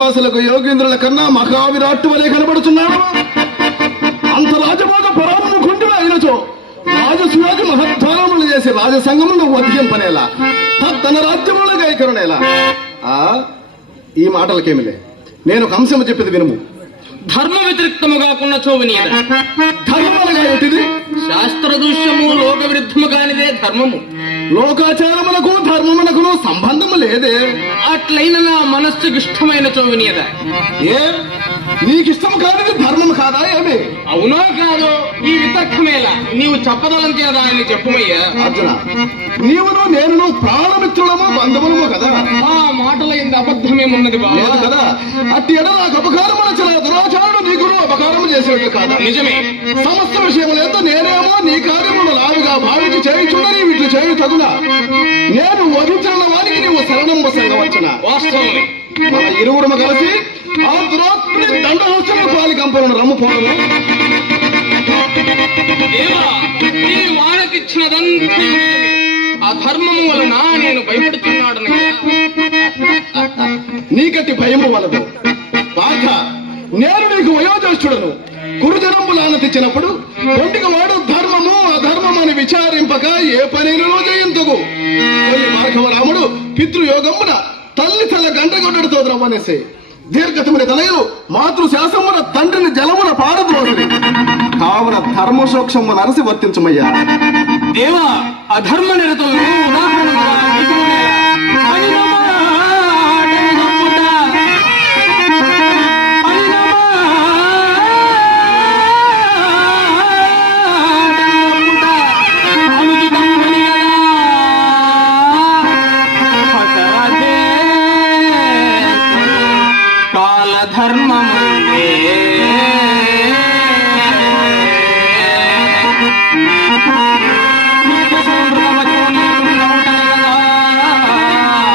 వాసులకు యోగేంద్రుల కన్నా మహావిరాట్టు వలె కనబడుతున్నాడు. అంత రాజభోగ పరాము కుంటున్నా అయినచో రాజసురాజు మహద్వారములు చేసి రాజసంగమును వధింపనేలా తన రాజ్యములు గైకరునేలా ఆ ఈ మాటలకేమిలే? నేను కంసము చెప్పేది వినుము. ధర్మ వ్యతిరిక్తము కాకుండా చోవనీయద ధర్మములుగా ధర్మము. లోకాచారములకు ధర్మమునకును సంబంధము లేదే. అట్లైన నా మనస్సుకు ఇష్టమైన చోవనీయద ఏ? నీకిష్టం కానిది ధర్మం కాదా ఏమి? అవునో కాదో ఈ వితర్కమేలా నీవు చెప్పదలంచేదా అని చెప్పుమయ్యా. అర్జున నీవును నేనును ప్రాణమిత్రులము బంధములము కదా? ఆ మాటల ఇంత అబద్ధమేమున్నది బాబా కదా? అట్టి ఎడ నాకు అపకారం నిజమే. సమస్త విషయములందు నేనేమో నీ కార్యములు లావుగా భావించి చేయుచున్నని వీటిని చేయు తగునా నేను వధించిన వారికి నీవు శరణంబ సంగవచ్చున వాస్తవమే. మన ఇరువురము కలిసి ఆ దురాత్ముని దండహోత్సవ పాలి కంపలను రమ్ము పోవడం వానకిచ్చినదంతా అధర్మము వలన నేను భయపడుతున్నాడనయ్యా నీకట్టి భయము వలదు. పార్థ నేను నీకు వయోజ్యేష్ఠుడను. కురుజనంబులాన తెచ్చినప్పుడు ఒంటికి వాడు ధర్మము అధర్మము అని విచారింపక ఏ పనిలో జయింతుగు కొన్ని మార్గవ రాముడు పితృయోగమున తల్లి తల గంటగొడ్డడితో ద్రవ్వనేసే. దీర్ఘతముని తనయులు మాతృ శాసమున తండ్రిని జలమున పారద్రోసరి కావున ధర్మ సూక్ష్మము నరసి వర్తించమయ్యా. దేవా అధర్మ నిరతులను Harman ee,